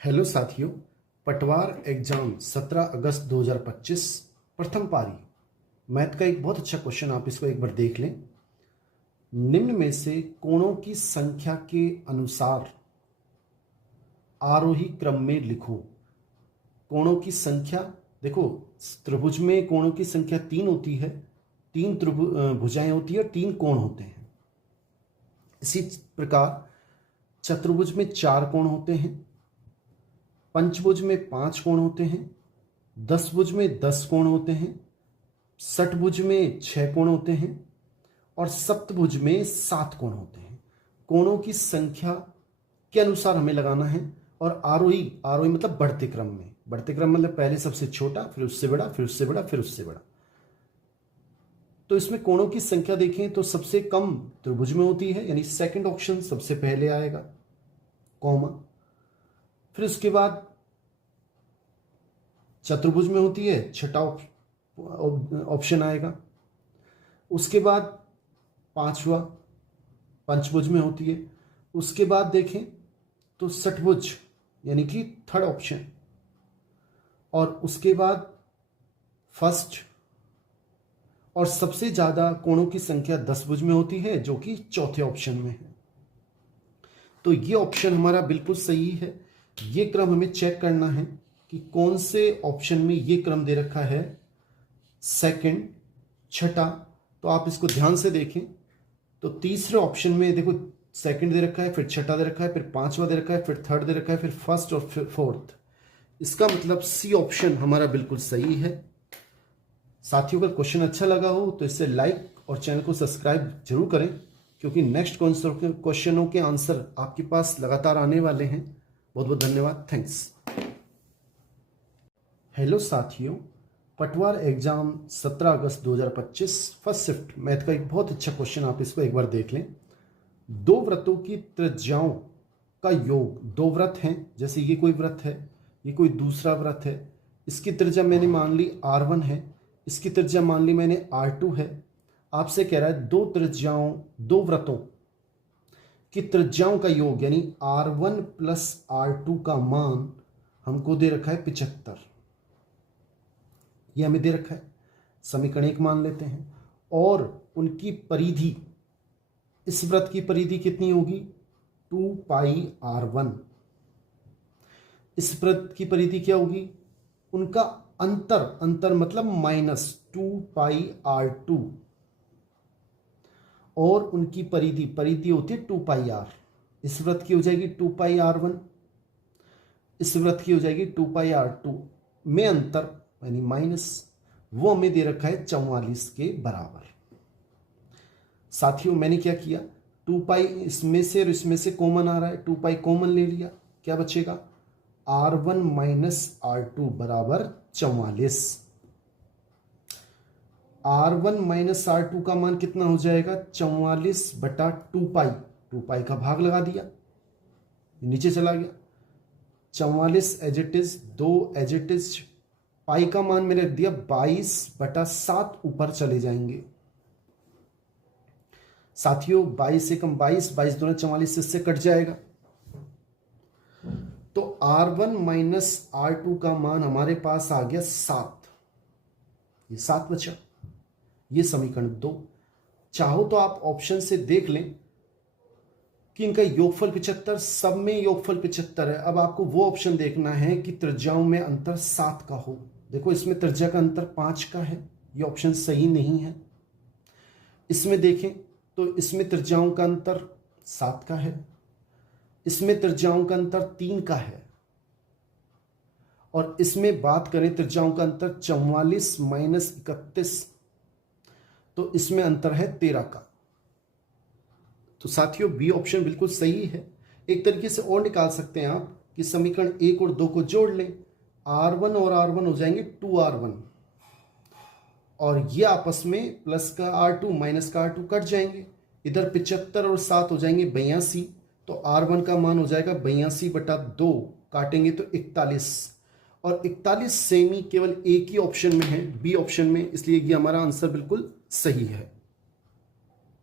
Hello साथियों, पटवार exam 17 अगस्त 2025 प्रथम पारी मैथ का एक बहुत अच्छा क्वेश्चन। आप इसको एक बार देख लें। निम्न में से कोणों की संख्या के अनुसार आरोही क्रम में लिखो। कोणों की संख्या देखो, त्रिभुज में कोणों की संख्या 3 होती है। 3 भुजाएं होती है, 3 कोण होते हैं। इसी प्रकार चतुर्भुज में 4 कोण होते हैं, पंचभुज में 5 कोण होते हैं, दसभुज में 10 कोण होते हैं, षटभुज में 6 कोण होते हैं और सप्तभुज में 7 कोण होते हैं। कोणों की संख्या के अनुसार हमें लगाना है। और आरोही आरोही मतलब बढ़ते क्रम में। बढ़ते क्रम मतलब पहले सबसे छोटा, फिर उससे बड़ा, फिर उससे बड़ा, फिर उससे बड़ा। तो इसमें कोणों की संख्या देखें तो सबसे कम त्रिभुज में होती है, यानी सेकंड ऑप्शन सबसे पहले आएगा, कॉमा। फिर उसके बाद चतुर्भुज में होती है, छठा ऑप्शन आएगा। उसके बाद पांचवा पंचभुज में होती है। उसके बाद देखें तो षटभुज यानी कि थर्ड ऑप्शन। और उसके बाद फर्स्ट। और सबसे ज्यादा कोणों की संख्या दसभुज में होती है, जो कि चौथे ऑप्शन में है। तो ये ऑप्शन हमारा बिल्कुल सही है। ये क्रम हमें चेक करना है कि कौन से ऑप्शन में ये क्रम दे रखा है, सेकंड, छठा। तो आप इसको ध्यान से देखें तो तीसरे ऑप्शन में देखो सेकंड दे रखा है, फिर छठा दे रखा है, फिर पांचवा दे रखा है, फिर थर्ड दे रखा है, फिर फर्स्ट और फिर फोर्थ। इसका मतलब सी ऑप्शन हमारा बिल्कुल सही है। साथियों, अगर क्वेश्चन अच्छा लगा हो तो इसे लाइक और चैनल को सब्सक्राइब जरूर करें, क्योंकि नेक्स्ट क्वेश्चनों के आंसर आपके पास लगातार आने वाले हैं। बहुत बहुत धन्यवाद। थैंक्स। हेलो साथियों, पटवार एग्जाम 17 अगस्त 2025 फर्स्ट शिफ्ट मैथ का एक बहुत अच्छा क्वेश्चन। आप इसको एक बार देख लें। दो वृत्तों की त्रिज्याओं का योग, दो व्रत हैं, जैसे ये कोई व्रत है, ये कोई दूसरा व्रत है। इसकी त्रिज्या मैंने मान ली R1 है, इसकी त्रिज्या मान ली मैंने R2 है। आपसे कह रहा है दो त्रिज्याओं, दो व्रतों की त्रिज्याओं का योग, यानी R1 प्लस R2 का मान हमको दे रखा है 75। ये हमें दे रखा है, समीकरण 1 मान लेते हैं। और उनकी परिधि, इस व्रत की परिधि कितनी होगी, 2 पाई R1। इस व्रत की परिधि क्या होगी, उनका अंतर, अंतर मतलब माइनस 2 पाई R2। और उनकी परिधि, परिधि होती है 2 पाई R। इस व्रत की हो जाएगी 2 पाई R1, इस व्रत की हो जाएगी 2 पाई R2 में अंतर यानी माइनस, वो हमें दे रखा है 44 के बराबर। साथियों, मैंने क्या किया, 2 पाई इसमें से और इसमें से कॉमन आ रहा है, 2 पाई कॉमन ले लिया। क्या बचेगा, R1 माइनस R2 बराबर 44। R1 माइनस R2 का मान कितना हो जाएगा, 44 बटा 2 पाई। 2 पाई का भाग लगा दिया, नीचे चला गया। 44 as it is, 2 as it is. Pi का मान मैंने रख दिया 22 बटा 7, ऊपर चले जाएंगे। साथियों, 22 से कम 22, 22 दूना 44, इससे कट जाएगा। तो R1 माइनस R2 का मान हमारे पास आ गया 7। ये 7 बचा। ये समीकरण 2। चाहो तो आप ऑप्शन से देख लें कि इनका योगफल 75, सब में योगफल 75 है। अब आपको वो ऑप्शन देखना है कि त्रिज्याओं में अंतर 7 का हो। देखो, इसमें त्रिज्या का अंतर 5 का है, ये ऑप्शन सही नहीं है। इसमें देखें तो इसमें त्रिज्याओं का अंतर 7 का है, इसमें त्रिज्याओं का अंतर 3 का है। और इसमें बात करें त्रिज्याओं का अंतर 44 माइनस 31, तो इसमें अंतर है 13 का। तो साथियों, बी ऑप्शन बिल्कुल सही है। एक तरीके से और निकाल सकते हैं आप कि समीकरण 1 और 2 को जोड़ लें, R1 और R1 हो जाएंगे 2R1, और ये आपस में प्लस का R2 माइनस का R2 कट जाएंगे। इधर 75 और 7 हो जाएंगे 82। तो R1 का मान हो जाएगा 82 बटा 2, काटेंगे तो 41। और 41 सेमी केवल एक ही ऑप्शन में है, बी ऑप्शन में, इसलिए ये हमारा आंसर बिल्कुल सही है।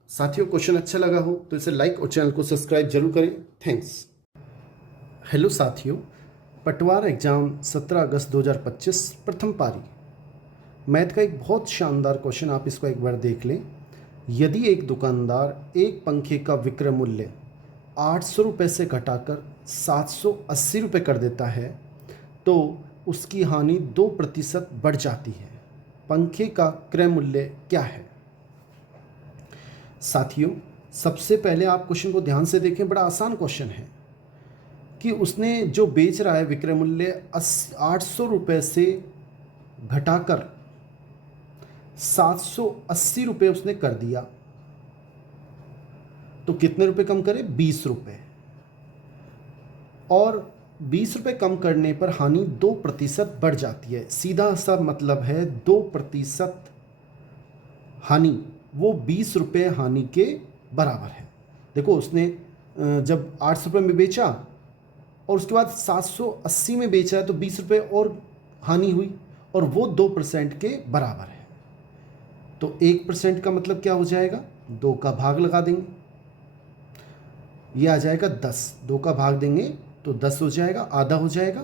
साथियों, क्वेश्चन अच्छा लगा हो तो इसे लाइक और चैनल को सब्सक्राइब जरूर करें। थैंक्स। हेलो साथियों, पटवार एग्जाम 17 अगस्त 2025 प्रथम पारी मैथ का एक बहुत शानदार क्वेश्चन, आप इसको एक बार देख लें। यदि एक दुकानदार एक पंखे का विक्रय मूल्य 800 रुपये से घटाकर 780 रुपये कर देता है तो उसकी हानि 2% बढ़ जाती है। पंखे का क्रय मूल्य क्या है? साथियों, सबसे पहले आप क्वेश्चन को ध्यान से देखें, बड़ा आसान क्वेश्चन है कि उसने जो बेच रहा है विक्रय मूल्य 800 रुपये से घटाकर 780 रुपये उसने कर दिया, तो कितने रुपए कम करे? 20 रुपये। और 20 रुपये कम करने पर हानि 2% बढ़ जाती है। सीधा सा मतलब है 2% हानि वो 20 रुपये हानि के बराबर है। देखो, उसने जब 800 रुपये में बेचा और उसके बाद 780 में बेच रहा है तो 20 रुपये और हानि हुई और वो 2% के बराबर है। तो 1% का मतलब क्या हो जाएगा? 2 का भाग लगा देंगे, ये आ जाएगा 10। 2 का भाग देंगे तो 10 हो जाएगा, आधा हो जाएगा।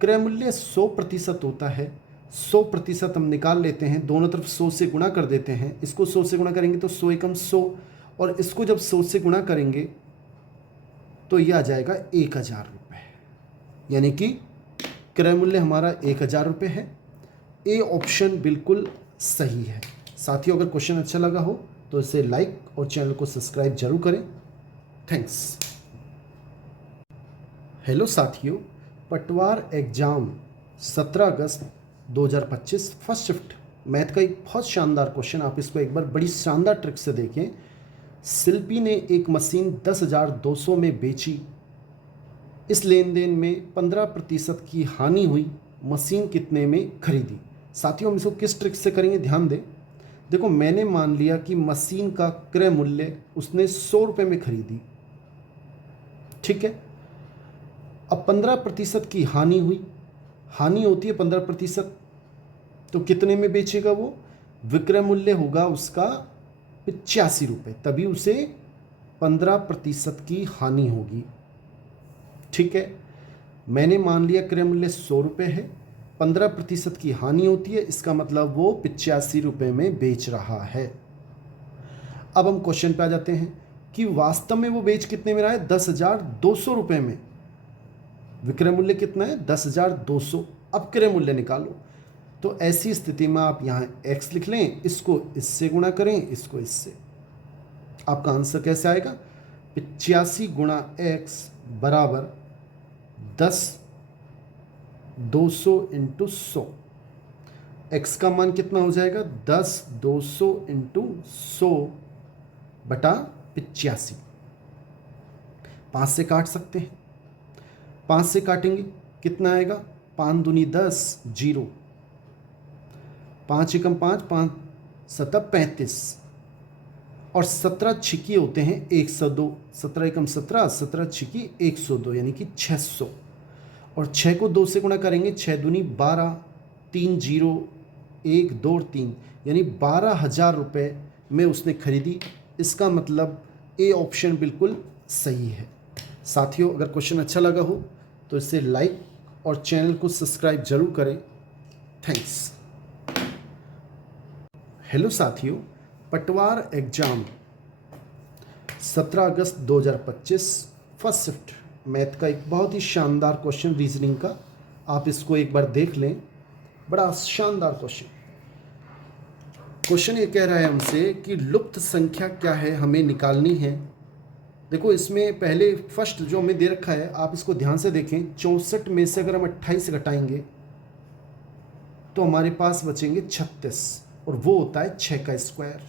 क्रय मूल्य 100% होता है। 100% हम निकाल लेते हैं, दोनों तरफ 100 से गुणा कर देते हैं। इसको 100 से गुणा करेंगे तो 100 एकम 100, और इसको जब 100 से गुणा करेंगे तो ये आ जाएगा 1000 रुपये, यानी कि क्रय मूल्य हमारा 1000 रुपये है। ए ऑप्शन बिल्कुल सही है। साथियों, अगर क्वेश्चन अच्छा लगा हो तो इसे लाइक और चैनल को सब्सक्राइब जरूर करें। थैंक्स। हेलो साथियों, पटवार एग्जाम 17 अगस्त 2025 फर्स्ट शिफ्ट मैथ का एक बहुत शानदार क्वेश्चन, आप इसको एक बार बड़ी शानदार ट्रिक से देखें। शिल्पी ने एक मशीन 10,200 में बेची। इस लेन देन में 15% की हानि हुई। मशीन कितने में खरीदी? साथियों, हम इसको किस ट्रिक से करेंगे, ध्यान दें। देखो, मैंने मान लिया कि मशीन का क्रय मूल्य उसने 100 रुपये में खरीदी, ठीक है। अब 15% की हानि हुई। हानि होती है 15%, तो कितने में बेचेगा वो? विक्रय मूल्य होगा उसका 85 रुपये, तभी उसे 15% की हानि होगी, ठीक है। मैंने मान लिया क्रय मूल्य 100 रुपये है, 15% की हानि होती है, इसका मतलब वो 85 रुपये में बेच रहा है। अब हम क्वेश्चन पे आ जाते हैं कि वास्तव में वो बेच कितने में रहा है? 10,200 रुपये में। विक्रय मूल्य कितना है? 10,200। अब क्रय मूल्य निकालो। तो ऐसी स्थिति में आप यहाँ x लिख लें, इसको इससे गुणा करें, इसको इससे। आपका आंसर कैसे आएगा? 85 गुणा x बराबर 10,200 इंटू 100। x का मान कितना हो जाएगा? 10,200 इंटू 100 बटा 85। 5 से काट सकते हैं, 5 से काटेंगे कितना आएगा? 5 दूनी 10, 0। 5 एकम 5, 5 सतह 35, और 17 छिकी होते हैं 102। 17 एकम 17, 17 छिकी 102, यानी कि 600। और 6 को 2 से गुणा करेंगे, 6 दूनी 12, 3 0, 1 2 3, यानी 12,000 रुपये में उसने खरीदी। इसका मतलब ए ऑप्शन बिल्कुल सही है। साथियों, अगर क्वेश्चन अच्छा लगा हो तो इसे लाइक और चैनल को सब्सक्राइब जरूर करें। थैंक्स। हेलो साथियों, पटवार एग्जाम 17 अगस्त 2025 फर्स्ट शिफ्ट मैथ का एक बहुत ही शानदार क्वेश्चन रीजनिंग का, आप इसको एक बार देख लें। बड़ा शानदार क्वेश्चन। क्वेश्चन ये कह रहा है हमसे कि लुप्त संख्या क्या है, हमें निकालनी है। देखो, इसमें पहले फर्स्ट जो हमें दे रखा है, आप इसको ध्यान से देखें। 64 में से अगर हम 28 घटाएंगे तो हमारे पास बचेंगे 36, और वो होता है 6 का स्क्वायर।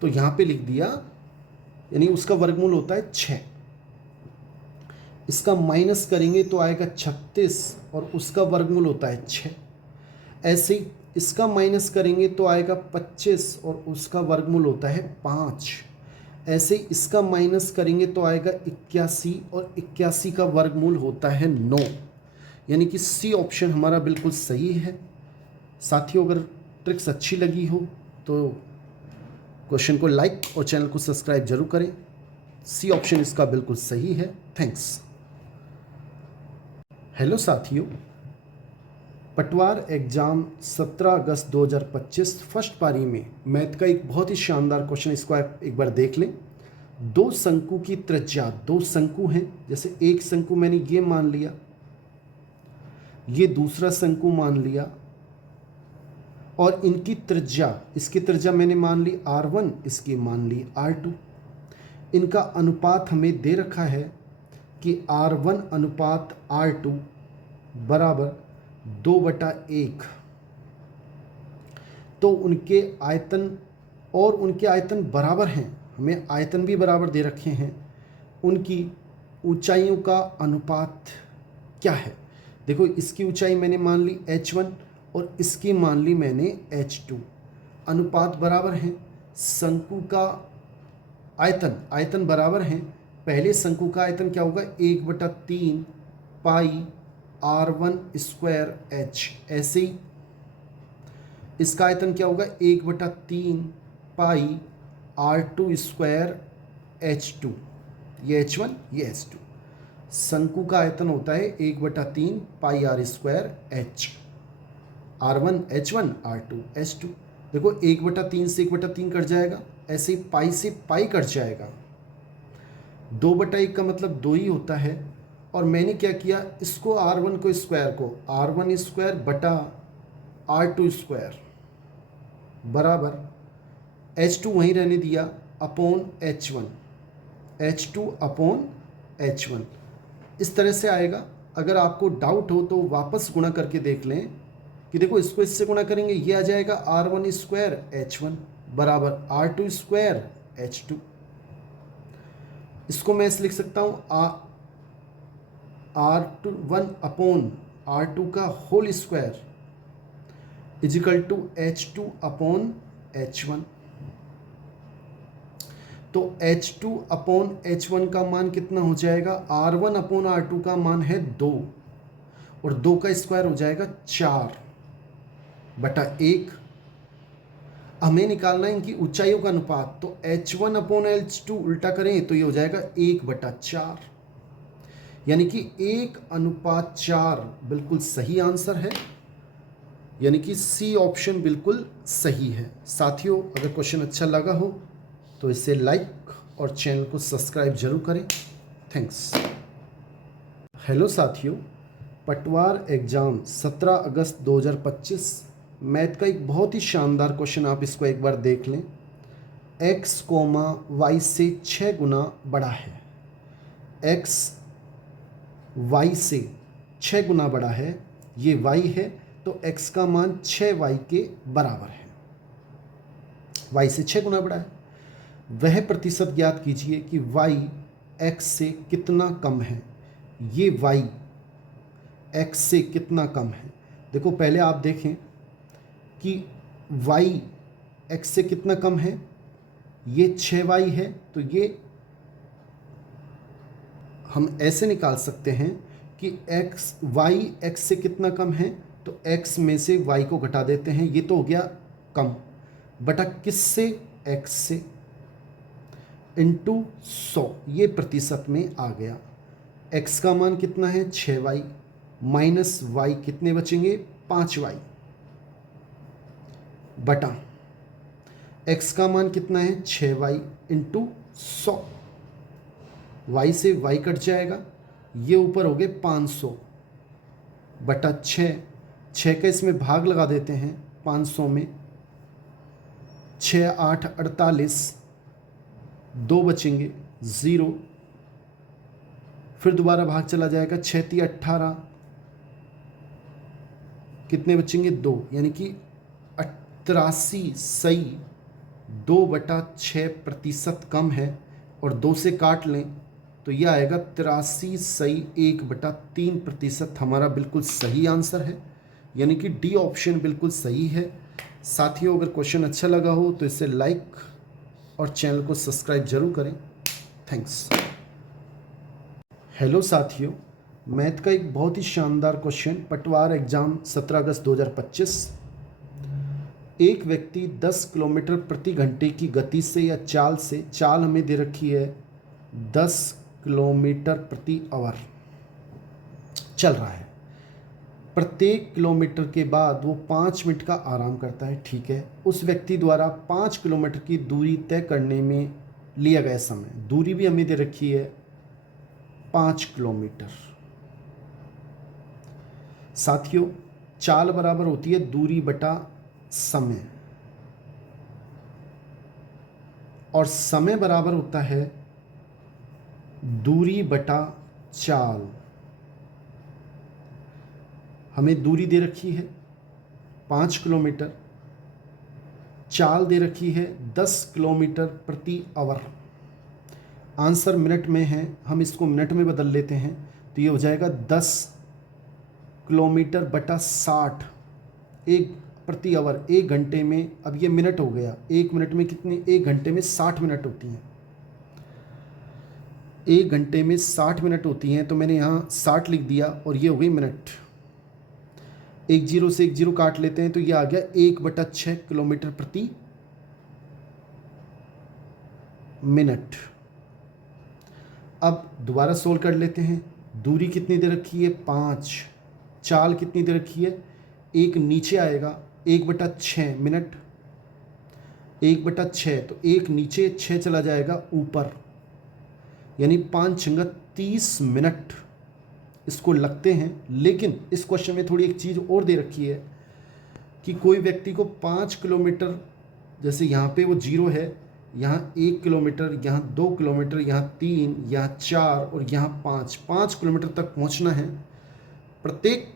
तो यहाँ पे लिख दिया, यानी उसका वर्गमूल होता है 6। इसका माइनस करेंगे तो आएगा 36, और उसका वर्गमूल होता है 6। ऐसे ही इसका माइनस करेंगे तो आएगा 25, और उसका वर्गमूल होता है 5। ऐसे ही इसका माइनस करेंगे तो आएगा 81, और 81 का वर्गमूल होता है 9, यानी कि सी ऑप्शन हमारा बिल्कुल सही है। साथियों, अगर ट्रिक्स अच्छी लगी हो तो क्वेश्चन को लाइक और चैनल को सब्सक्राइब जरूर करें। सी ऑप्शन इसका बिल्कुल सही है। थैंक्स। हेलो साथियों, पटवार एग्जाम 17 अगस्त 2025 फर्स्ट पारी में मैथ का एक बहुत ही शानदार क्वेश्चन, इसको आप एक बार देख लें। दो शंकु की त्रिज्या, दो शंकु हैं, जैसे एक शंकु मैंने ये मान लिया, ये दूसरा शंकु मान लिया, और इनकी त्रिज्या, इसकी त्रिज्या मैंने मान ली R1, इसकी मान ली R2। इनका अनुपात हमें दे रखा है कि R1 अनुपात R2 बराबर 2/1। तो उनके आयतन, और उनके आयतन बराबर हैं, हमें आयतन भी बराबर दे रखे हैं। उनकी ऊंचाइयों का अनुपात क्या है? देखो, इसकी ऊंचाई मैंने मान ली h1 और इसकी मान ली मैंने h2। अनुपात बराबर हैं। शंकु का आयतन बराबर हैं। पहले शंकु का आयतन क्या होगा? 1/3 पाई R1 स्क्वायर h। ऐसे ही इसका आयतन क्या होगा? 1/3 पाई R2 स्क्वायर h2। ये h1, ये h2। शंकु का आयतन होता है 1/3 पाई R square h। R1 h1, R2 h2। देखो, 1/3 से 1/3 कट जाएगा, ऐसे ही पाई से पाई कट जाएगा। 2/1 का मतलब 2 ही होता है। और मैंने क्या किया, इसको R1 को स्क्वायर को R1 स्क्वायर बटा R2 स्क्वायर बराबर h2 वहीं रहने दिया, upon h1, h2 upon h1। इस तरह से आएगा। अगर आपको डाउट हो तो वापस गुणा करके देख लें कि देखो, इसको इससे गुणा करेंगे, ये आ जाएगा R1 स्क्वायर h1 बराबर R2 स्क्वायर h2। इसको मैं ऐसे लिख सकता हूँ, R1 अपॉन R2 का whole square equal to H2 upon H1। तो H2 अपॉन H1 का मान कितना हो जाएगा? R1 अपॉन R2 का मान है 2, और 2 का स्क्वायर हो जाएगा 4/1। हमें निकालना है इनकी ऊंचाइयों का अनुपात, तो H1 अपॉन H2 उल्टा करें तो ये हो जाएगा 1/4, यानी कि 1:4 बिल्कुल सही आंसर है, यानी कि सी ऑप्शन बिल्कुल सही है। साथियों, अगर क्वेश्चन अच्छा लगा हो तो इसे लाइक और चैनल को सब्सक्राइब जरूर करें। थैंक्स। हेलो साथियों, पटवार एग्जाम 17 अगस्त 2025 मैथ का एक बहुत ही शानदार क्वेश्चन, आप इसको एक बार देख लें। x, y से 6 गुना बड़ा है। x y से 6 गुना बड़ा है, ये y है, तो x का मान 6y के बराबर है। y से 6 गुना बड़ा है। वह प्रतिशत ज्ञात कीजिए कि y x से कितना कम है। ये y x से कितना कम है। देखो, पहले आप देखें कि y x से कितना कम है। ये 6y है, तो ये हम ऐसे निकाल सकते हैं कि y x से कितना कम है, तो x में से y को घटा देते हैं, ये तो हो गया कम, बटा किससे? x से, इंटू 100, ये प्रतिशत में आ गया। x का मान कितना है? 6y, माइनस y कितने बचेंगे? 5y, बटा x का मान कितना है? 6y into 100। y से y कट जाएगा, ये ऊपर हो गए 500 बटा 6 का इसमें भाग लगा देते हैं 500 में। 6 8 48, 2 बचेंगे 0, फिर दोबारा भाग चला जाएगा। 6 3 18, कितने बचेंगे? 2, यानी कि 83 सही 2/6 प्रतिशत कम है। और 2 से काट लें तो यह आएगा 83 सही 1/3 प्रतिशत। हमारा बिल्कुल सही आंसर है, यानी कि डी ऑप्शन बिल्कुल सही है। साथियों, अगर क्वेश्चन अच्छा लगा हो तो इसे लाइक और चैनल को सब्सक्राइब जरूर करें। थैंक्स। हेलो साथियों, मैथ का एक बहुत ही शानदार क्वेश्चन, पटवार एग्जाम 17 अगस्त 2025। एक व्यक्ति 10 किलोमीटर प्रति घंटे की गति से या चाल से, चाल हमें दे रखी है 10 किलोमीटर प्रति आवर, चल रहा है, प्रत्येक किलोमीटर के बाद वो 5 मिनट का आराम करता है, ठीक है। उस व्यक्ति द्वारा 5 किलोमीटर की दूरी तय करने में लिया गया समय, दूरी भी हमें दे रखी है 5 किलोमीटर। साथियों, चाल बराबर होती है दूरी बटा समय, और समय बराबर होता है दूरी बटा चाल। हमें दूरी दे रखी है 5 किलोमीटर, चाल दे रखी है 10 किलोमीटर प्रति आवर। आंसर मिनट में है, हम इसको मिनट में बदल लेते हैं, तो ये हो जाएगा 10 किलोमीटर बटा 60 एक प्रति आवर, 1 घंटे में। अब ये मिनट हो गया, 1 मिनट में कितनी, 1 घंटे में 60 मिनट होती हैं, 1 घंटे में 60 मिनट होती हैं, तो मैंने यहाँ 60 लिख दिया और ये हो गई मिनट। 1 जीरो से 1 जीरो काट लेते हैं, तो ये आ गया 1/6 किलोमीटर प्रति मिनट। अब दोबारा सोल्व कर लेते हैं। दूरी कितनी दे रखी है 5, चाल कितनी दे रखी है, 1 नीचे आएगा, 1/6 मिनट, 1/6, तो 1 नीचे, 6 चला जाएगा ऊपर, यानी 5 छंगा 30 मिनट इसको लगते हैं। लेकिन इस क्वेश्चन में थोड़ी एक चीज़ और दे रखी है कि कोई व्यक्ति को 5 किलोमीटर, जैसे यहाँ पे वो 0 है, यहाँ 1 किलोमीटर, यहाँ 2 किलोमीटर, यहाँ 3, यहाँ 4 और यहाँ 5 किलोमीटर तक पहुँचना है। प्रत्येक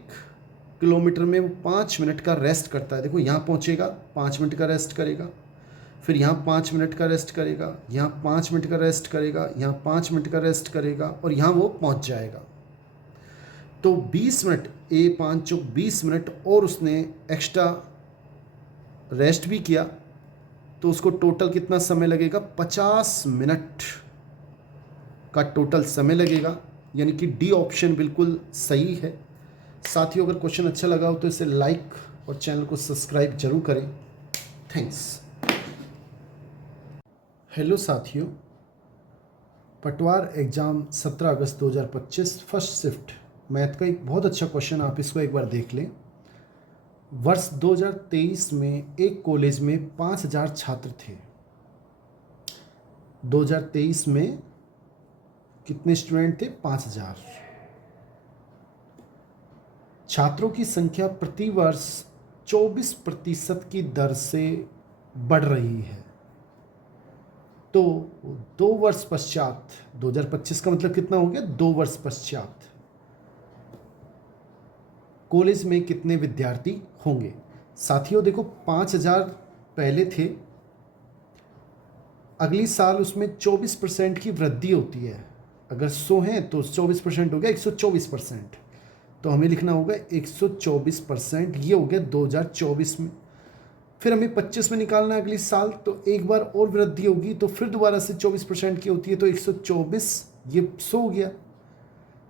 किलोमीटर में वो 5 मिनट का रेस्ट करता है। देखो यहाँ पहुँचेगा, 5 मिनट का रेस्ट करेगा, फिर यहाँ 5 मिनट का रेस्ट करेगा, यहाँ 5 मिनट का रेस्ट करेगा, यहाँ 5 मिनट का रेस्ट करेगा, और यहाँ वो पहुँच जाएगा। तो 20 मिनट, 5 चौक 20 मिनट, और उसने एक्स्ट्रा रेस्ट भी किया, तो उसको टोटल कितना समय लगेगा, 50 मिनट का टोटल समय लगेगा, यानी कि डी ऑप्शन बिल्कुल सही है। साथियों, अगर क्वेश्चन अच्छा लगा हो तो इसे लाइक और चैनल को सब्सक्राइब जरूर करें। थैंक्स। हेलो साथियों, पटवार एग्ज़ाम 17 अगस्त 2025 फर्स्ट शिफ्ट मैथ का एक बहुत अच्छा क्वेश्चन, आप इसको एक बार देख लें। वर्ष 2023 में एक कॉलेज में 5000 छात्र थे। 2023 में कितने स्टूडेंट थे, 5000। छात्रों की संख्या प्रति वर्ष 24% की दर से बढ़ रही है। तो 2 वर्ष पश्चात, 2025 का मतलब कितना हो गया, 2 वर्ष पश्चात कॉलेज में कितने विद्यार्थी होंगे। साथियों देखो, 5000 पहले थे, अगली साल उसमें 24% की वृद्धि होती है। अगर 100 हैं तो 24% हो गया 124%, तो हमें लिखना होगा 124%। ये हो गया 2024 में। फिर हमें 25 में निकालना है अगली साल, तो एक बार और वृद्धि होगी, तो फिर दोबारा से 24% की होती है, तो 124, ये 100 हो गया,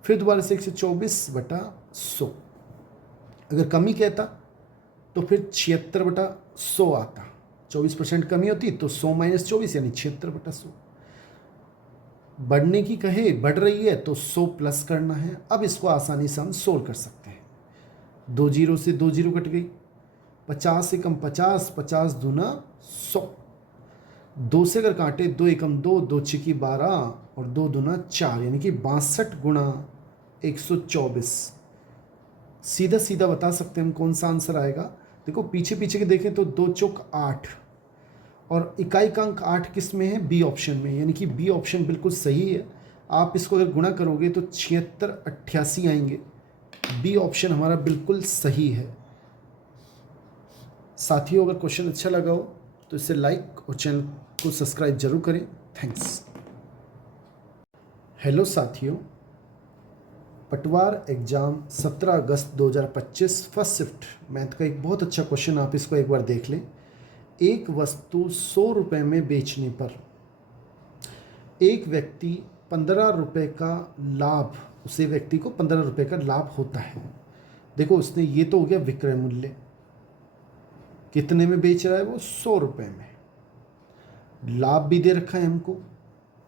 फिर दोबारा से 124/100। अगर कमी कहता तो फिर 76/100 आता। 24% कमी होती तो 100 - 24 यानी 76/100। बढ़ने की कहे, बढ़ रही है तो 100 प्लस करना है। अब इसको आसानी से हम सोल्व कर सकते हैं। 2 जीरो से 2 जीरो कट गई, 50 से कम 50, 50 दूना 100। 2 से अगर काटे, 2 एकम 2, 2 छिकी 12 और 2 दूना 4, यानी कि 62 गुणा 124। सीधा सीधा बता सकते हैं हम कौन सा आंसर आएगा। देखो पीछे पीछे के देखें तो 2 चौक 8, और इकाई का अंक 8 किस में है, बी ऑप्शन में, यानी कि बी ऑप्शन बिल्कुल सही है। आप इसको अगर गुणा करोगे तो 76 88 आएंगे। बी ऑप्शन हमारा बिल्कुल सही है। साथियों, अगर क्वेश्चन अच्छा लगा हो तो इसे लाइक और चैनल को सब्सक्राइब जरूर करें। थैंक्स। हेलो साथियों, पटवार एग्ज़ाम 17 अगस्त 2025 फर्स्ट शिफ्ट मैथ का एक बहुत अच्छा क्वेश्चन, आप इसको एक बार देख लें। एक वस्तु 100 रुपये में बेचने पर एक व्यक्ति 15 रुपये का लाभ, उसे व्यक्ति को 15 रुपये का लाभ होता है। देखो उसने, ये तो हो गया विक्रय मूल्य, कितने में बेच रहा है वो, 100 रुपये में। लाभ भी दे रखा है हमको,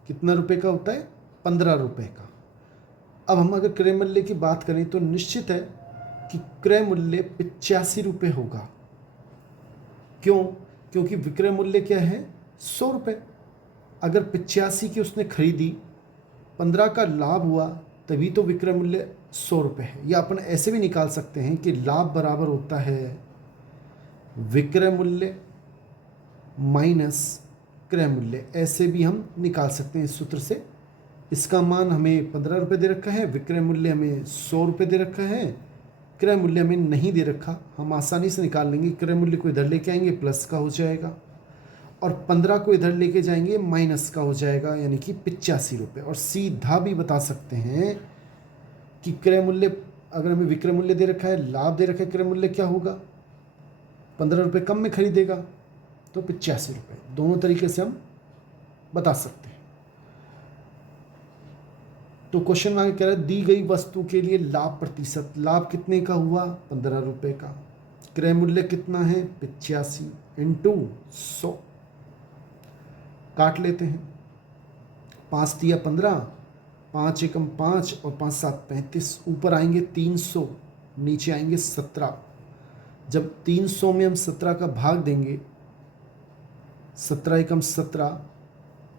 कितना रुपए का होता है, 15 रुपये का। अब हम अगर क्रय मूल्य की बात करें तो निश्चित है कि क्रय मूल्य 85 रुपये होगा। क्यों? क्योंकि विक्रय मूल्य क्या है? 100 रुपये। अगर 85 की उसने खरीदी, 15 का लाभ हुआ, तभी तो विक्रय मूल्य 100 रुपये है। या अपन ऐसे भी निकाल सकते हैं कि लाभ बराबर होता है विक्रय मूल्य माइनस क्रय मूल्य। ऐसे भी हम निकाल सकते हैं इस सूत्र से। इसका मान हमें 15 रुपये दे रखा है, विक्रय मूल्य हमें 100 रुपये दे रखा है, क्रय मूल्य हमें नहीं दे रखा। हम आसानी से निकाल लेंगे। क्रय मूल्य को इधर लेके आएंगे, प्लस का हो जाएगा, और 15 को इधर लेके जाएंगे, माइनस का हो जाएगा, यानी कि 85 रुपये। और सीधा भी बता सकते हैं कि क्रय मूल्य, अगर हमें विक्रय मूल्य दे रखा है, लाभ दे रखा है, क्रय मूल्य क्या होगा? 15 रुपये कम में खरीदेगा तो 85 रुपये। दोनों तरीके से हम बता सकते हैं। तो क्वेश्चन में आगे कह रहा है दी गई वस्तु के लिए लाभ प्रतिशत। लाभ कितने का हुआ? 15 रुपये का। क्रय मूल्य कितना है? 85 इंटू 100। काट लेते हैं। 5 दिया 15, 5 एकम 5 और 5 7 35। ऊपर आएंगे 300, नीचे आएंगे 17। जब 300 में हम 17 का भाग देंगे, 17 एकम 17,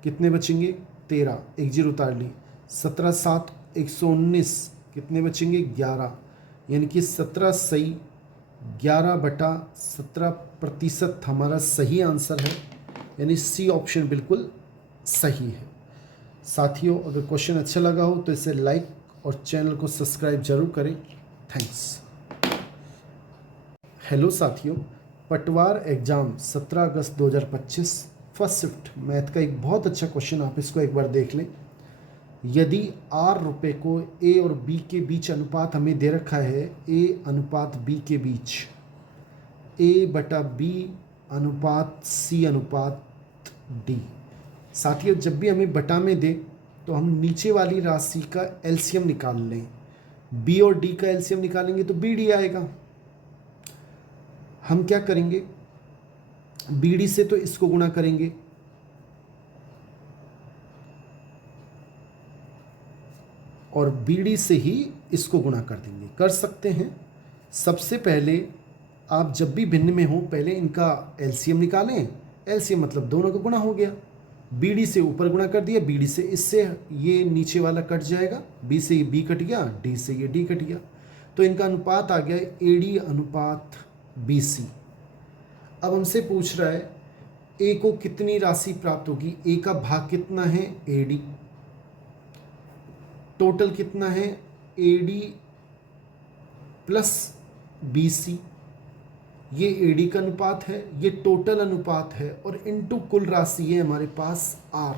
कितने बचेंगे? 13। एक जीरो उतार ली। 17 7 119, कितने बचेंगे? 11। यानी कि 17 सही 11/17% हमारा सही आंसर है। यानी सी ऑप्शन बिल्कुल सही है। साथियों, अगर क्वेश्चन अच्छा लगा हो तो इसे लाइक और चैनल को सब्सक्राइब जरूर करें। थैंक्स। हेलो साथियों, पटवार एग्जाम 17 अगस्त 2025 फर्स्ट शिफ्ट मैथ का एक बहुत अच्छा क्वेश्चन, आप इसको एक बार देख लें। यदि R रुपये को A और B के बीच अनुपात हमें दे रखा है, A अनुपात B के बीच, A/B अनुपात C अनुपात D। साथियों, जब भी हमें बटा में दे तो हम नीचे वाली राशि का एलसीएम निकाल लें। B और D का एलसीएम निकालेंगे तो BD आएगा। हम क्या करेंगे? BD से तो इसको गुणा करेंगे, और BD से ही इसको गुणा कर देंगे। कर सकते हैं। सबसे पहले आप जब भी भिन्न में हो, पहले इनका एलसीएम निकालें। एलसीएम मतलब दोनों का गुणा हो गया। BD से ऊपर गुणा कर दिया, BD से इससे ये नीचे वाला कट जाएगा, B से ये B कट गया, D से ये D कट गया। तो इनका अनुपात आ गया AD अनुपात BC। अब हमसे पूछ रहा है A को कितनी राशि प्राप्त होगी? A का भाग कितना है? AD। टोटल कितना है? AD plus BC। ये AD का अनुपात है, ये टोटल अनुपात है, और इनटू कुल राशि है हमारे पास R।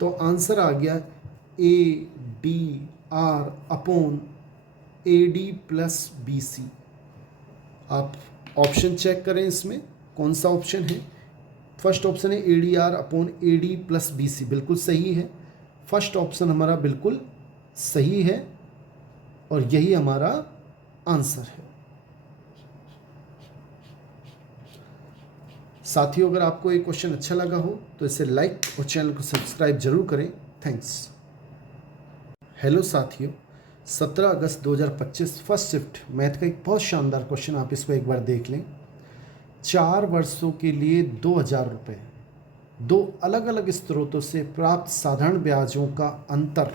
तो आंसर आ गया ADR upon AD plus BC। आप ऑप्शन चेक करें, इसमें कौन सा ऑप्शन है? फर्स्ट ऑप्शन है ADR upon AD plus BC, बिल्कुल सही है। फर्स्ट ऑप्शन हमारा बिल्कुल सही है और यही हमारा आंसर है। साथियों, अगर आपको ये क्वेश्चन अच्छा लगा हो तो इसे लाइक और चैनल को सब्सक्राइब जरूर करें। थैंक्स। हेलो साथियों, 17 अगस्त 2025 फर्स्ट शिफ्ट मैथ का एक बहुत शानदार क्वेश्चन, आप इसको एक बार देख लें। 4 वर्षों के लिए 2000 रुपये, दो अलग अलग स्रोतों से प्राप्त साधारण ब्याजों का अंतर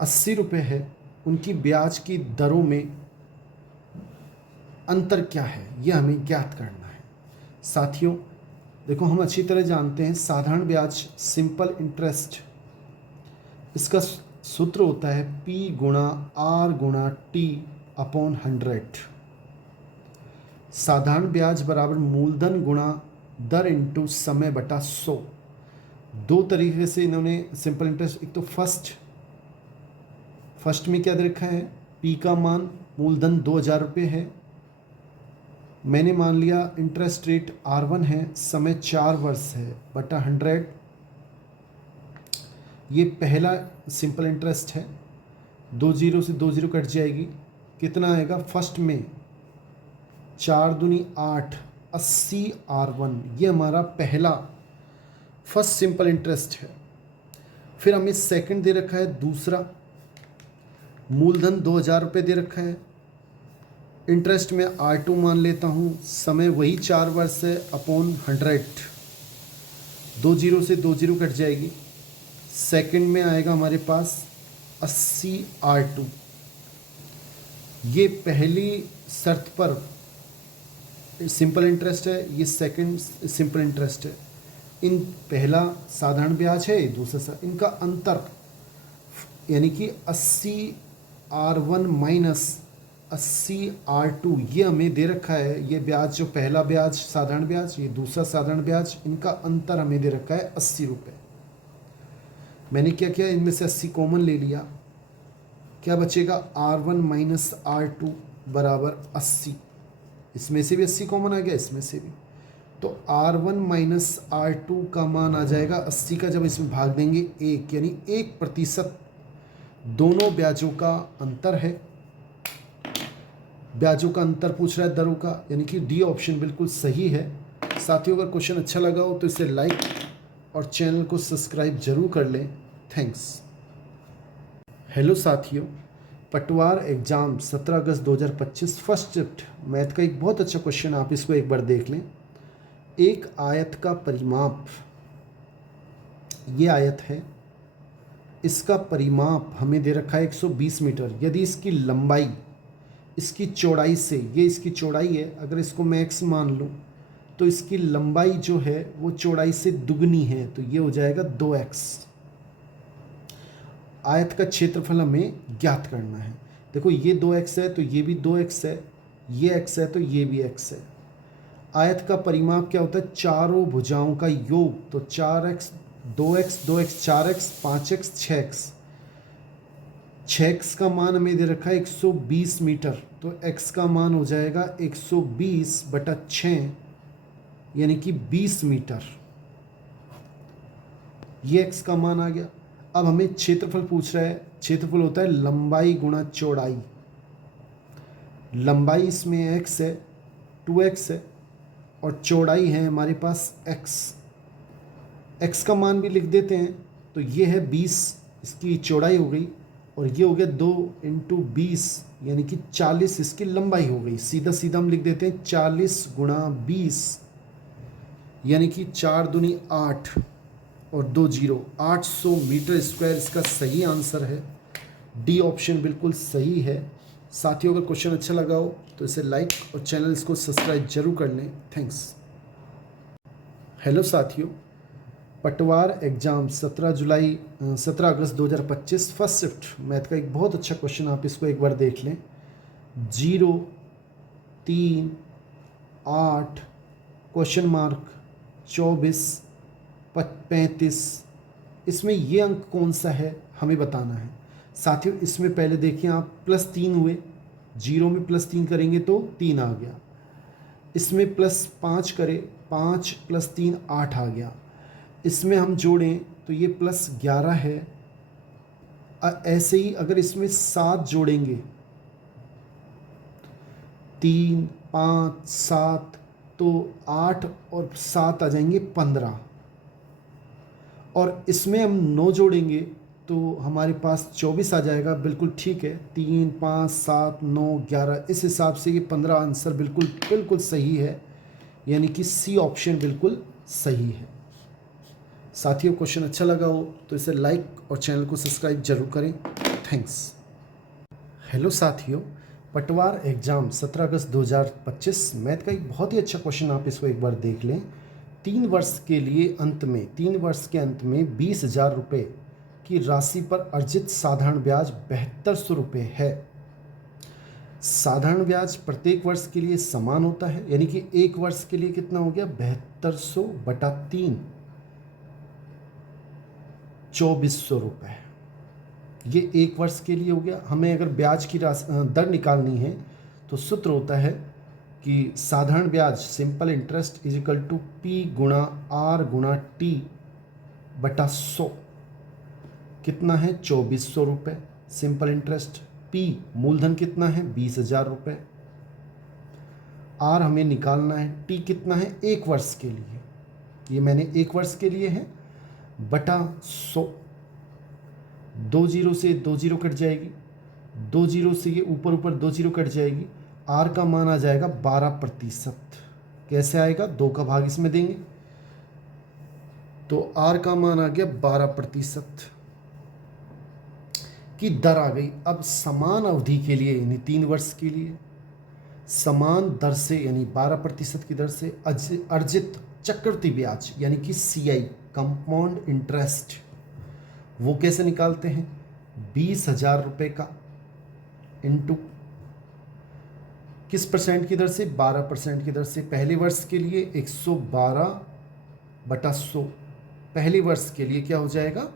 80 रुपये है। उनकी ब्याज की दरों में अंतर क्या है, यह हमें ज्ञात करना है। साथियों देखो, हम अच्छी तरह जानते हैं साधारण ब्याज सिंपल इंटरेस्ट, इसका सूत्र होता है P गुणा R गुणा T अपॉन 100। साधारण ब्याज बराबर मूलधन गुणा दर इंटू समय बटा 100। दो तरीके से इन्होंने सिंपल इंटरेस्ट, एक तो फर्स्ट में क्या दे रखा है? P का मान मूलधन 2000 रुपये है। मैंने मान लिया इंटरेस्ट रेट R1 है, समय 4 वर्ष है, बटा 100। ये पहला सिंपल इंटरेस्ट है। 2 जीरो से 2 जीरो कट जाएगी, कितना आएगा? फर्स्ट में 4 दूनी 8, 80 R1, ये हमारा पहला फर्स्ट सिंपल इंटरेस्ट है। फिर हमें सेकंड दे रखा है दूसरा, मूलधन 2000 रुपये दे रखा है, इंटरेस्ट में R2 मान लेता हूँ, समय वही 4 वर्ष है अपॉन 100, 2 जीरो से 2 जीरो कट जाएगी। सेकंड में आएगा हमारे पास 80 R2। ये पहली शर्त पर सिंपल इंटरेस्ट है, ये सेकंड सिंपल इंटरेस्ट है। इन पहला साधारण ब्याज है, दूसरा इनका अंतर यानी कि 80 R1 माइनस 80 R2 ये हमें दे रखा है। ये ब्याज जो पहला ब्याज साधारण ब्याज, ये दूसरा साधारण ब्याज, इनका अंतर हमें दे रखा है 80 रुपये। मैंने क्या किया, इनमें से 80 कॉमन ले लिया, क्या बचेगा R1 माइनस R2 बराबर 80। इसमें से भी 80 कॉमन आ गया, इसमें से भी, तो R1 माइनस R2 का मान आ जाएगा 80 का, जब इसमें भाग देंगे 1, यानी 1% दोनों ब्याजों का अंतर है। ब्याजों का अंतर पूछ रहा है दरों का, यानी कि डी ऑप्शन बिल्कुल सही है। साथियों, अगर क्वेश्चन अच्छा लगा हो तो इसे लाइक और चैनल को सब्सक्राइब जरूर कर लें। थैंक्स। हेलो साथियों, पटवार एग्जाम 17 अगस्त 2025 फर्स्ट शिफ्ट मैथ का एक बहुत अच्छा क्वेश्चन, आप इसको एक बार देख लें। एक आयत का परिमाप, ये आयत है, इसका परिमाप हमें दे रखा है 120 मीटर। यदि इसकी लंबाई इसकी चौड़ाई से, ये इसकी चौड़ाई है, अगर इसको मैं x मान लूँ तो इसकी लंबाई जो है वो चौड़ाई से दुगनी है, तो ये हो जाएगा 2x। आयत का क्षेत्रफल हमें ज्ञात करना है। देखो ये 2x है तो ये भी 2x है, ये x है तो ये भी x है। आयत का परिमाप क्या होता है, चारों भुजाओं का योग, तो 4x 2x 2x 4x 5x 6x। 6x का मान हमें दे रखा है 120 मीटर, तो x का मान हो जाएगा 120/6 यानी कि 20 मीटर। ये x का मान आ गया। अब हमें क्षेत्रफल पूछ रहा है। क्षेत्रफल होता है लंबाई गुणा चौड़ाई। लंबाई इसमें x है, 2x है, और चौड़ाई है हमारे पास x। x का मान भी लिख देते हैं, तो ये है 20, इसकी चौड़ाई हो गई, और ये हो गया 2 × 20 यानी कि 40 इसकी लंबाई हो गई। सीधा सीधा हम लिख देते हैं 40 × 20 यानी कि 4 दूनी 8 और 2 जीरो, 800 मीटर स्क्वायर इसका सही आंसर है। डी ऑप्शन बिल्कुल सही है। साथियों, अगर क्वेश्चन अच्छा लगा हो तो इसे लाइक और चैनल को सब्सक्राइब जरूर कर लें। थैंक्स। हेलो साथियों, पटवार एग्जाम 17 अगस्त 2025 फर्स्ट शिफ्ट मैथ का एक बहुत अच्छा क्वेश्चन, आप इसको एक बार देख लें। 0 3 8 क्वेश्चन मार्क 24 35, इसमें ये अंक कौन सा है हमें बताना है। साथियों, इसमें पहले देखिए आप, +3 हुए, 0 में +3 करेंगे तो 3 आ गया, इसमें +5 करें, 5 + 3 8 आ गया, इसमें हम जोड़ें तो ये +11 है। ऐसे ही अगर इसमें 7 जोड़ेंगे, 3 5 7, तो 8 और 7 आ जाएंगे 15, और इसमें हम 9 जोड़ेंगे तो हमारे पास 24 आ जाएगा। बिल्कुल ठीक है, 3 5 7 9 11, इस हिसाब से ये 15 आंसर बिल्कुल सही है, यानी कि सी ऑप्शन बिल्कुल सही है। साथियों, क्वेश्चन अच्छा लगा हो तो इसे लाइक और चैनल को सब्सक्राइब जरूर करें। थैंक्स। हेलो साथियों, पटवार एग्जाम 17 अगस्त 2025 मैथ का एक बहुत ही अच्छा क्वेश्चन, आप इसको एक बार देख लें। 3 वर्ष के अंत में 20,000 रुपये की राशि पर अर्जित साधारण ब्याज 7200 रुपये है। साधारण ब्याज प्रत्येक वर्ष के लिए समान होता है, यानी कि एक वर्ष के लिए कितना हो गया, 7200/3 2400 रुपये। ये एक वर्ष के लिए हो गया। हमें अगर ब्याज की दर निकालनी है तो सूत्र होता है कि साधारण ब्याज simple interest is equal to P × R × T/100। कितना है, 2400 रुपये सिंपल इंटरेस्ट। P मूलधन कितना है, 20,000 रुपये। R हमें निकालना है, T कितना है, एक वर्ष के लिए, ये मैंने एक वर्ष के लिए है, बटा 100। दो जीरो से दो जीरो कट जाएगी, दो जीरो से ये ऊपर ऊपर दो जीरो कट जाएगी, आर का मान आ जाएगा 12%। कैसे आएगा? 2 का भाग इसमें देंगे तो आर का मान आ गया 12% की दर आ गई। अब समान अवधि के लिए यानी 3 वर्ष के लिए समान दर से यानी 12% की दर से अर्जित चक्रवृद्धि ब्याज यानी कि CI कंपाउंड इंटरेस्ट वो कैसे निकालते हैं? 20,000 रुपये का इंटू किस परसेंट की दर से? 12% की दर से। पहले वर्ष के लिए 112/100, पहले वर्ष के लिए क्या हो जाएगा?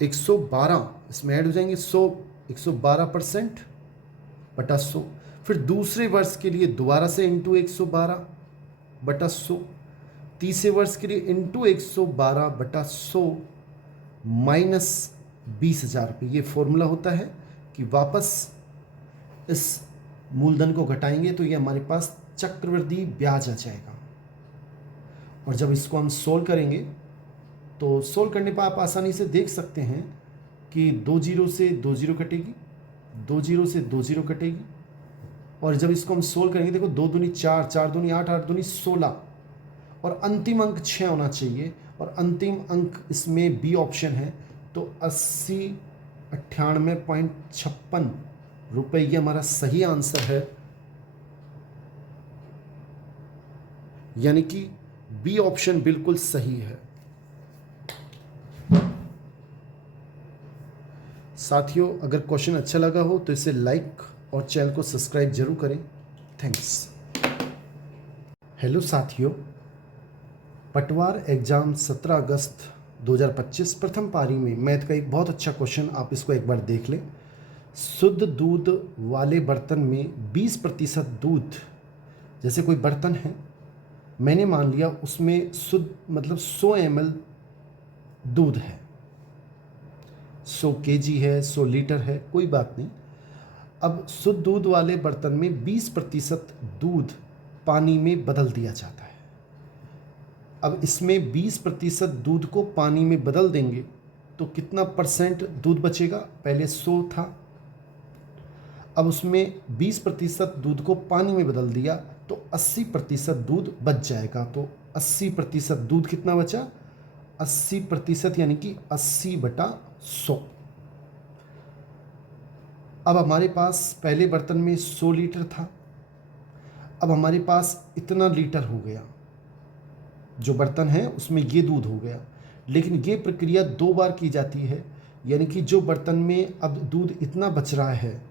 112, इसमें ऐड हो जाएंगे 100, 112%/100। फिर दूसरे वर्ष के लिए दोबारा से इंटू 112/100, तीसरे वर्ष के लिए इंटू 112/100 माइनस 20,000 रुपये। ये फॉर्मूला होता है कि वापस इस मूलधन को घटाएंगे तो ये हमारे पास चक्रवृद्धि ब्याज आ जाएगा। और जब इसको हम सोल्व करेंगे तो सोल्व करने पर आप आसानी से देख सकते हैं कि 2 जीरो से 2 जीरो कटेगी, 2 जीरो से 2 जीरो कटेगी। और जब इसको हम सोल्व करेंगे, देखो 2 दूनी 4, 4 दूनी 8, 8 दूनी 16 और अंतिम अंक 6 होना चाहिए। और अंतिम अंक इसमें बी ऑप्शन है तो 80,98.56 रुपये ये हमारा सही आंसर है। यानी कि बी ऑप्शन बिल्कुल सही है। साथियों, अगर क्वेश्चन अच्छा लगा हो तो इसे लाइक और चैनल को सब्सक्राइब जरूर करें। थैंक्स। हेलो साथियों, पटवार एग्जाम 17 अगस्त 2025 प्रथम पारी में मैथ का एक बहुत अच्छा क्वेश्चन, आप इसको एक बार देख लें। शुद्ध दूध वाले बर्तन में 20% दूध, जैसे कोई बर्तन है, मैंने मान लिया उसमें शुद्ध मतलब 100 ml दूध है, 100 kg है, 100 लीटर है, कोई बात नहीं। अब शुद्ध दूध वाले बर्तन में 20% दूध पानी में बदल दिया जाता है। अब इसमें 20% दूध को पानी में बदल देंगे तो कितना परसेंट दूध बचेगा? पहले 100 था, अब उसमें 20% दूध को पानी में बदल दिया तो 80% दूध बच जाएगा। तो 80% दूध कितना बचा? 80% यानी कि 80/100। अब हमारे पास पहले बर्तन में 100 लीटर था, अब हमारे पास इतना लीटर हो गया, जो बर्तन है उसमें ये दूध हो गया। लेकिन ये प्रक्रिया 2 बार की जाती है, यानी कि जो बर्तन में अब दूध इतना बच रहा है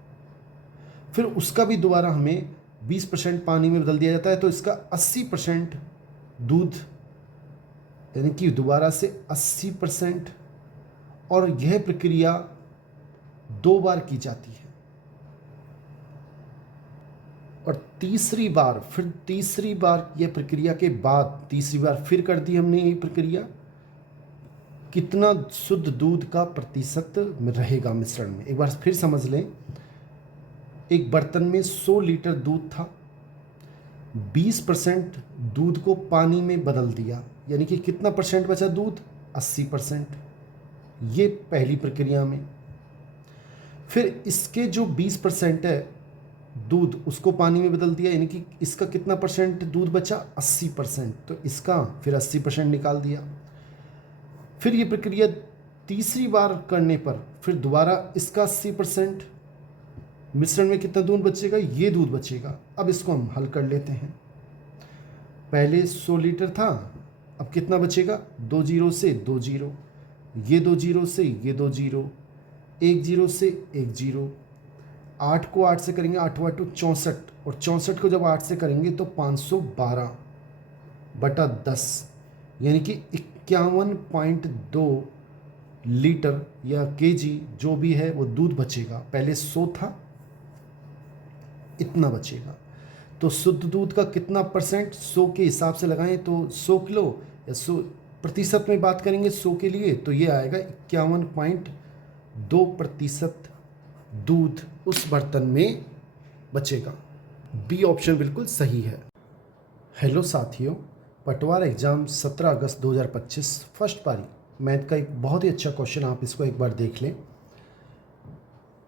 फिर उसका भी दोबारा हमें 20% पानी में बदल दिया जाता है। तो इसका 80% दूध यानी कि दोबारा से 80%, और यह प्रक्रिया 2 बार की जाती है। और तीसरी बार यह प्रक्रिया के बाद तीसरी बार फिर कर दी हमने ये प्रक्रिया, कितना शुद्ध दूध का प्रतिशत रहेगा मिश्रण में। एक बार फिर समझ लें, एक बर्तन में 100 लीटर दूध था, 20% दूध को पानी में बदल दिया, यानी कि कितना परसेंट बचा दूध? 80%। ये पहली प्रक्रिया में। फिर इसके जो 20% है दूध उसको पानी में बदल दिया, यानी कि इसका कितना परसेंट दूध बचा? 80%। तो इसका फिर 80% निकाल दिया। फिर ये प्रक्रिया तीसरी बार करने पर फिर दोबारा इसका 80%, मिश्रण में कितना दूध बचेगा? ये दूध बचेगा। अब इसको हम हल कर लेते हैं। पहले 100 लीटर था, अब कितना बचेगा? 2 जीरो से 2 जीरो, ये 2 जीरो से ये 2 जीरो, 1 जीरो से 1 जीरो, 8 को 8 से करेंगे 8 8 64, और 64 को जब 8 से करेंगे तो 512/10, यानी कि 51.2 लीटर या केजी जो भी है वो दूध बचेगा। पहले 100 था, इतना बचेगा। तो शुद्ध दूध का कितना परसेंट 100 के हिसाब से लगाएं तो 100 किलो या 100% में बात करेंगे 100 के लिए तो ये आएगा 51.2% दूध उस बर्तन में बचेगा। बी ऑप्शन बिल्कुल सही है। हेलो साथियों, पटवार एग्जाम 17 अगस्त 2025 फर्स्ट पारी मैथ का एक बहुत ही अच्छा क्वेश्चन, आप इसको एक बार देख लें।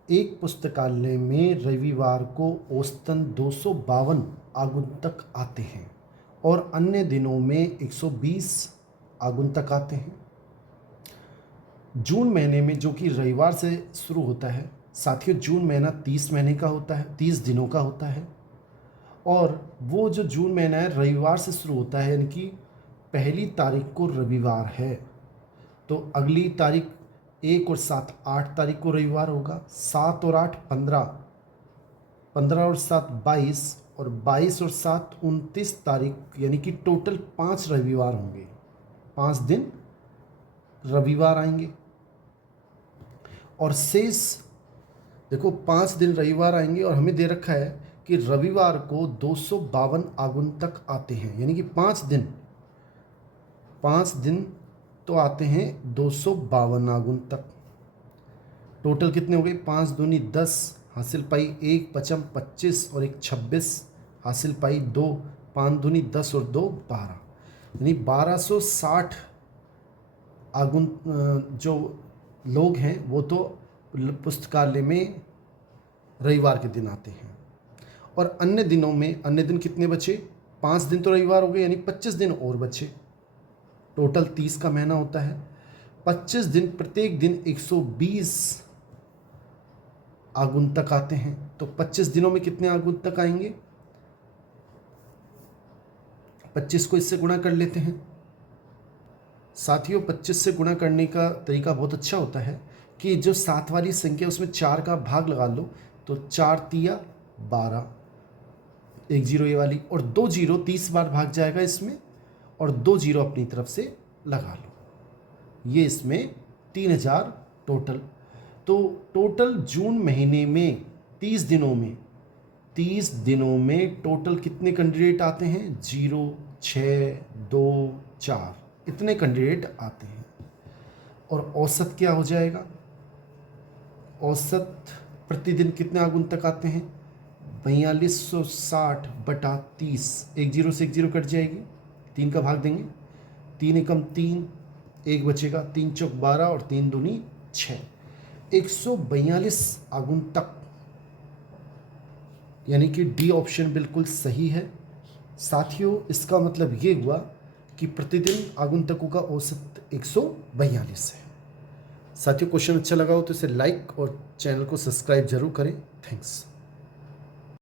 एक पुस्तकालय में रविवार को औसतन 252 आगंतुक आते हैं और अन्य दिनों में 120 आगंतुक आते हैं। जून महीने में, जो कि रविवार से शुरू होता है साथियों, जून महीना 30 महीने का होता है, 30 दिनों का होता है। और वो जो जून महीना है रविवार से शुरू होता है, यानी कि पहली तारीख को रविवार है, तो अगली तारीख 1 और 7 8 तारीख को रविवार होगा। 7 और 8 15, 15 और 7 22, और 22 और 7 29 तारीख, यानी कि टोटल 5 रविवार होंगे। 5 दिन रविवार आएंगे और शेष देखो 5 दिन रविवार आएंगे, और हमें दे रखा है कि रविवार को 252 आगंतुक आते हैं, यानी कि 5 दिन तो आते हैं 252 आगंतुक। टोटल कितने हो गए? 5 दूनी 10, हासिल पाई 1, पचम 25 और 1 26, हासिल पाई 2, 5 दूनी 10 और 2 12, यानी 1260 जो लोग हैं वो तो पुस्तकालय में रविवार के दिन आते हैं। और अन्य दिनों में, अन्य दिन कितने बचे? 5 दिन तो रविवार हो गए, यानी 25 दिन और बचे। टोटल 30 का महीना होता है। 25 दिन, प्रत्येक दिन 120 आगंतुक आते हैं, तो 25 दिनों में कितने आगंतुक आएंगे? 25 को इससे गुणा कर लेते हैं साथियों। 25 से गुणा करने का तरीका बहुत अच्छा होता है कि जो 7 वाली संख्या उसमें 4 का भाग लगा लो, तो 4 तिया 12, 1 जीरो ये वाली, और 2 जीरो 30 बार भाग जाएगा इसमें, और 2 जीरो अपनी तरफ से लगा लो। ये इसमें 3000 टोटल। तो टोटल जून महीने में 30 दिनों में टोटल कितने कैंडिडेट आते हैं? 0 6 2 4 इतने कैंडिडेट आते हैं। और औसत क्या हो जाएगा? औसत प्रतिदिन कितने आगंतुक आते हैं? 4260 बटा 30। 1 जीरो से 1 जीरो कट जाएगी, 3 का भाग देंगे, 3 एकम 3, 1 बचेगा, 3 चौक 12 और 3 दूनी 6, 142 आगंतुक, यानी कि डी ऑप्शन बिल्कुल सही है साथियों। इसका मतलब ये हुआ कि प्रतिदिन आगंतुकों का औसत 142 है। साथियों क्वेश्चन अच्छा लगा हो तो इसे लाइक और चैनल को सब्सक्राइब जरूर करें। थैंक्स।